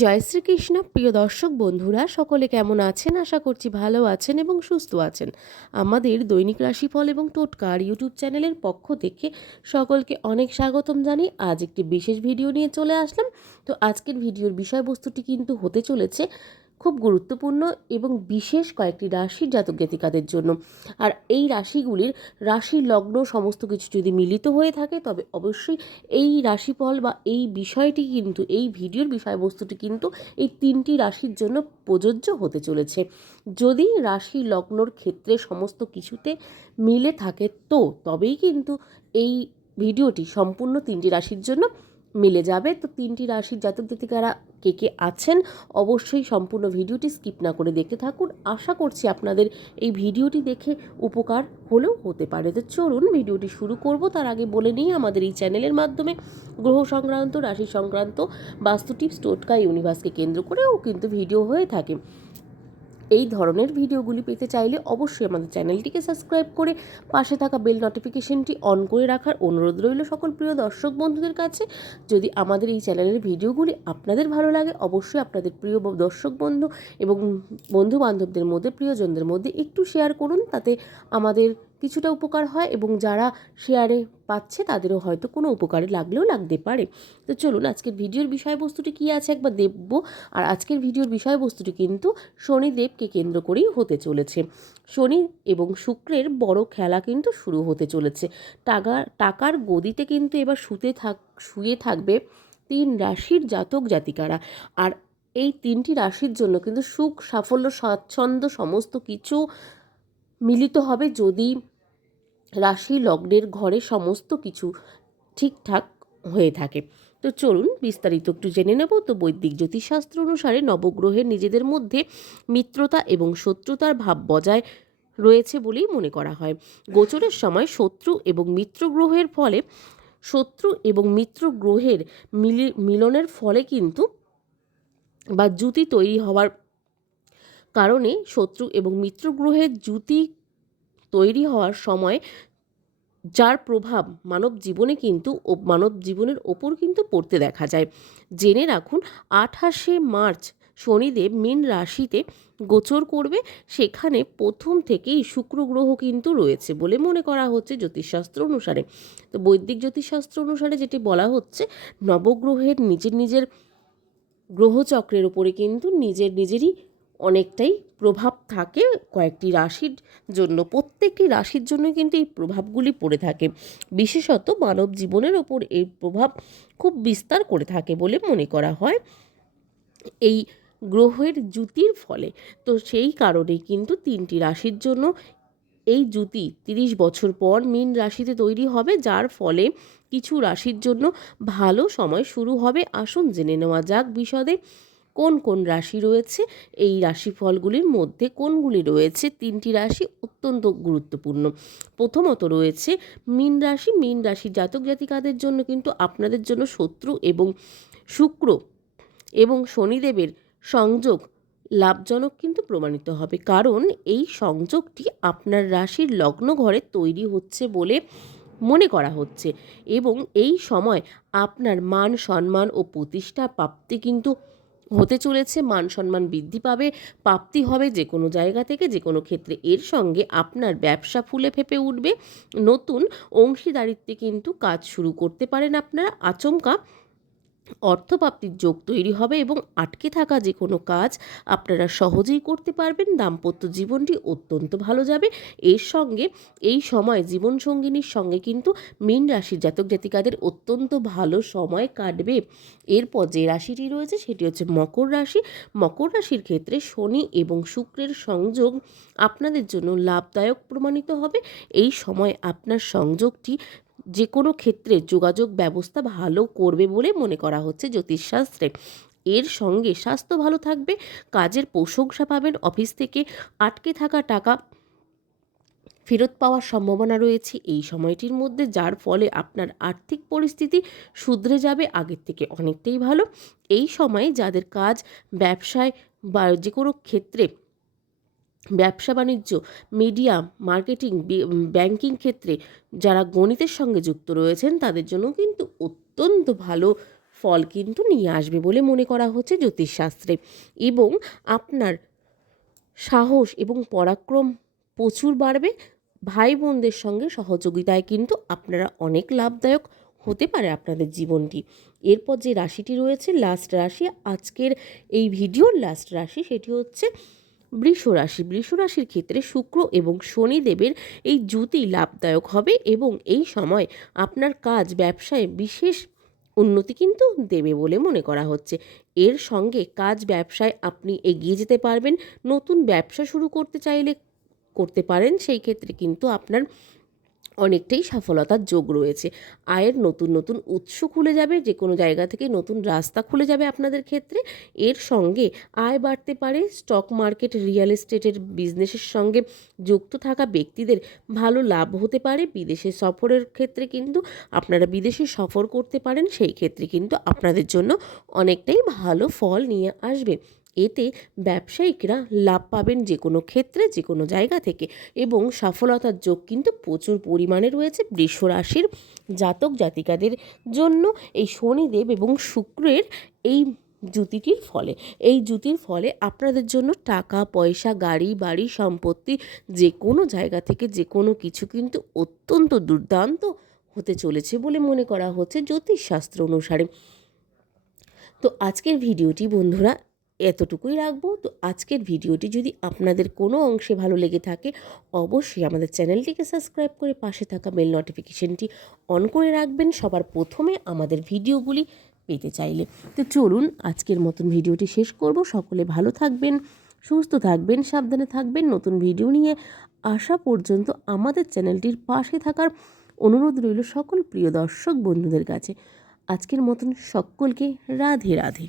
জয় শ্রীকৃষ্ণ, প্রিয় দর্শক বন্ধুরা, সকলে কেমন আছেন? আশা করছি ভালো আছেন এবং সুস্থ আছেন। আমাদের দৈনিক রাশিফল এবং টোটকার ইউটিউব চ্যানেলের পক্ষ থেকে সকলকে অনেক স্বাগতম জানি আজ একটি বিশেষ ভিডিও নিয়ে চলে আসলাম। তো আজকের ভিডিওর বিষয়বস্তুটি কিন্তু হতে চলেছে খুব গুরুত্বপূর্ণ এবং বিশেষ কয়েকটি রাশির জাতক জাতিকাদের জন্য। আর এই রাশিগুলির রাশি লগ্ন সমস্ত কিছু যদি মিলিত হয়ে থাকে, তবে অবশ্যই এই রাশিফল বা এই বিষয়টি কিন্তু, এই ভিডিওর বিষয়বস্তুটি কিন্তু এই তিনটি রাশির জন্য প্রযোজ্য হতে চলেছে। যদি রাশি লগ্নর ক্ষেত্রে সমস্ত কিছুতে মিলে থাকে তো, তবেই কিন্তু এই ভিডিওটি সম্পূর্ণ তিনটি রাশির জন্য মিলে যাবে। তো তিনটি রাশির জাতক জাতিকারা কে কে আছেন অবশ্যই সম্পূর্ণ ভিডিওটি স্কিপ না করে দেখতে থাকুন। আশা করছি আপনাদের এই ভিডিওটি দেখে উপকার হলেও হতে পারে। তো চলুন ভিডিওটি শুরু করব। তার আগে বলে নিই, আমাদের এই চ্যানেলের মাধ্যমে গ্রহ সংক্রান্ত, রাশি সংক্রান্ত বাস্তু টিপস টোটকা ইউনিভার্সকে কেন্দ্র করেও কিন্তু ভিডিও হয়ে থাকে। এই ধরনের ভিডিওগুলি পেতে চাইলে অবশ্যই আমাদের চ্যানেলটিকে সাবস্ক্রাইব করে পাশে থাকা বেল নোটিফিকেশনটি অন করে রাখার অনুরোধ রইল সকল প্রিয় দর্শক বন্ধুদের কাছে। যদি আমাদের এই চ্যানেলের ভিডিওগুলি আপনাদের ভালো লাগে, অবশ্যই আপনাদের প্রিয় দর্শক বন্ধু এবং বন্ধু বান্ধবদের মধ্যে, প্রিয়জনদের মধ্যে একটু শেয়ার করুন, তাতে আমাদের কিছুটা উপকার হয় এবং যারা শেয়ারে পাচ্ছে তাদেরও হয়তো কোনো উপকারে লাগলেও লাগতে পারে। তো চলুন আজকের ভিডিওর বিষয়বস্তুটি কী আছে একবার দেখব। আর আজকের ভিডিওর বিষয়বস্তুটি কিন্তু শনিদেবকে কেন্দ্র করেই হতে চলেছে। শনি এবং শুক্রের বড় খেলা কিন্তু শুরু হতে চলেছে। টাকা টাকার গদিতে কিন্তু এবার শুতে থাক, শুয়ে থাকবে তিন রাশির জাতক জাতিকারা। আর এই তিনটি রাশির জন্য কিন্তু সুখ, সাফল্য, স্বাচ্ছন্দ্য সমস্ত কিছু মিলিত হবে যদি রাশি লগ্নের ঘরে সমস্ত কিছু ঠিকঠাক হয়ে থাকে। তো চলুন বিস্তারিত একটু জেনে নেব। তো বৈদিক জ্যোতিষশাস্ত্র অনুসারে নবগ্রহের নিজেদের মধ্যে মিত্রতা এবং শত্রুতার ভাব বজায় রয়েছে বলেই মনে করা হয়। গোচরের সময় শত্রু এবং মিত্র গ্রহের ফলে, শত্রু এবং মিত্র গ্রহের মিলি, মিলনের ফলে কিন্তু বা জুতি তৈরি হওয়ার কারণে শত্রু এবং মিত্র গ্রহের জুতি তৈরি হওয়ার সময় যার প্রভাব মানব জীবনে কিন্তু মানব জীবনের ওপর কিন্তু পড়তে দেখা যায়। জেনে রাখুন, আঠাশে মার্চ শনিদেব মীন রাশিতে গোচর করবে, সেখানে প্রথম থেকেই শুক্র গ্রহ কিন্তু রয়েছে বলে মনে করা হচ্ছে জ্যোতিষশাস্ত্র অনুসারে। তো বৈদিক জ্যোতিষশাস্ত্র অনুসারে যেটি বলা হচ্ছে, নবগ্রহের নিজের নিজের গ্রহচক্রের ওপরে কিন্তু নিজের নিজেরই অনেকটাই প্রভাব থাকে কয়েকটি রাশির জন্য। প্রত্যেকটি রাশির জন্য কিন্তু এই প্রভাবগুলি পড়ে থাকে। বিশেষত মানব জীবনের ওপর এই প্রভাব খুব বিস্তার করে থাকে বলে মনে করা হয়। এই গ্রহের জুতির ফলে। তো সেই কারণে কিন্তু তিনটি রাশির জন্য এই জুতি তিরিশ বছর পর মীন রাশিতে তৈরি হবে, যার ফলে কিছু রাশির জন্য ভালো সময় শুরু হবে। আসুন জেনে নেওয়া যাক বিশদে। কোন কোন রাশি রয়েছে? এই রাশিফলগুলির মধ্যে কোনগুলি রয়েছে? তিনটি রাশি অত্যন্ত গুরুত্বপূর্ণ। প্রথমত রয়েছে মীন রাশি। মীন রাশি জাতক জাতিকাদের জন্য কিন্তু আপনাদের জন্য শত্রু এবং শুক্র এবং শনিদেবের সংযোগ লাভজনক কিন্তু প্রমাণিত হবে। কারণ এই সংযোগটি আপনার রাশির লগ্ন ঘরে তৈরি হচ্ছে বলে মনে করা হচ্ছে এবং এই সময় আপনার মান সম্মান ও প্রতিষ্ঠা প্রাপ্তি কিন্তু হতে চলেছে, মান সম্মান বৃদ্ধি পাবে, প্রাপ্তি হবে যে কোনো জায়গা থেকে যে কোনো ক্ষেত্রে। এর সঙ্গে আপনার ব্যবসা ফুলে ফেপে উঠবে। নতুন অংশীদারিত্বে কিন্তু কাজ শুরু করতে পারেন আপনারা। আচমকা অর্থপ্রাপ্তির যোগ তৈরি হবে এবং আটকে থাকা যে কোনো কাজ আপনারা সহজেই করতে পারবেন, দাম্পত্য জীবনটি অত্যন্ত ভালো যাবে। এর সঙ্গে এই সময় জীবনসঙ্গিনীর সঙ্গে কিন্তু মীন রাশির জাতক জাতিকাদের অত্যন্ত ভালো সময় কাটবে। এরপর যে রাশিটি রয়েছে সেটি হচ্ছে মকর রাশি। মকর রাশির ক্ষেত্রে শনি এবং শুক্রের সংযোগ আপনাদের জন্য লাভদায়ক প্রমাণিত হবে। এই সময় আপনার সংযোগটি যে কোনো ক্ষেত্রে যোগাযোগ ব্যবস্থা ভালো করবে বলে মনে করা হচ্ছে জ্যোতিষশাস্ত্রে। এর সঙ্গে স্বাস্থ্য ভালো থাকবে, কাজের প্রশংসা পাবেন, অফিস থেকে আটকে থাকা টাকা ফেরত পাওয়ার সম্ভাবনা রয়েছে। এই সময়টির মধ্যে যার ফলে আপনার আর্থিক পরিস্থিতি শুধরে যাবে, আগের থেকে অনেকটাই ভালো। এই সময়ে যাদের কাজ, ব্যবসায় বা যে কোনো ক্ষেত্রে ব্যবসা বাণিজ্য মিডিয়া মার্কেটিং ব্যাংকিং ক্ষেত্রে যারা গণিতের সঙ্গে যুক্ত রয়েছেন, তাদের জন্য কিন্তু অত্যন্ত ভালো ফল কিন্তু নিয়ে আসবে বলে মনে করা হচ্ছে জ্যোতিষশাস্ত্রে। এবং আপনার সাহস এবং পরাক্রম প্রচুর বাড়বে। ভাই বোনদের সঙ্গে সহযোগিতায় কিন্তু আপনারা অনেক লাভদায়ক হতে পারে আপনাদের জীবনটি। এরপর যে রাশিটি রয়েছে লাস্ট রাশি, আজকের এই ভিডিওর লাস্ট রাশি, সেটি হচ্ছে বৃষ রাশি। বৃষ রাশির ক্ষেত্রে শুক্র এবং শনিদেবের এই জুতি লাভদায়ক হবে এবং এই সময় আপনার কাজ, ব্যবসায় বিশেষ উন্নতি কিন্তু দেবে বলে মনে করা হচ্ছে। এর সঙ্গে কাজ, ব্যবসায় আপনি এগিয়ে যেতে পারবেন। নতুন ব্যবসা শুরু করতে চাইলে করতে পারেন। সেই ক্ষেত্রে কিন্তু আপনার অনেকটাই সফলতার যোগ রয়েছে। আয়ের নতুন নতুন উৎস খুলে যাবে যে কোনো জায়গা থেকে নতুন রাস্তা খুলে যাবে আপনাদের ক্ষেত্রে। এর সঙ্গে আয় বাড়তে পারে স্টক মার্কেট রিয়েল এস্টেটের বিজনেসের সঙ্গে যুক্ত থাকা ব্যক্তিদের ভালো লাভ হতে পারে। বিদেশে সফরের ক্ষেত্রে কিন্তু আপনারা বিদেশে সফর করতে পারেন, সেই ক্ষেত্রে কিন্তু আপনাদের জন্য অনেকটাই ভালো ফল নিয়ে আসবে। এতে ব্যবসায়িকরা লাভ পাবেন যে কোনো ক্ষেত্রে, যে কোনো জায়গা থেকে এবং সফলতার যোগ কিন্তু প্রচুর পরিমাণে রয়েছে বৃষ রাশির জাতক জাতিকাদের জন্য। এই শনিদেব এবং শুক্রের এই জুতিটির ফলে, এই জুতির ফলে আপনাদের জন্য টাকা, পয়সা, গাড়ি, বাড়ি, সম্পত্তি যে কোনো জায়গা থেকে যে কোনো কিছু কিন্তু অত্যন্ত দুর্দান্ত হতে চলেছে বলে মনে করা হচ্ছে জ্যোতিষশাস্ত্র অনুসারে। তো আজকের ভিডিওটি বন্ধুরা এতটুকুই রাখব। তো আজকের ভিডিওটি যদি আপনাদের কোনো অংশে ভালো লেগে থাকে, অবশ্যই আমাদের চ্যানেলটিকে সাবস্ক্রাইব করে পাশে থাকা বেল নোটিফিকেশনটি অন করে রাখবেন। সবার প্রথমে আমাদের ভিডিওগুলি পেতে চাইলে। তো চলুন আজকের মতন ভিডিওটি শেষ করব। সকলে ভালো থাকবেন, সুস্থ থাকবেন, সাবধানে থাকবেন। নতুন ভিডিও নিয়ে আসা পর্যন্ত আমাদের চ্যানেলটির পাশে থাকার অনুরোধ রইল সকল প্রিয় দর্শক বন্ধুদের কাছে। আজকের মতন সকলকে রাধে রাধে।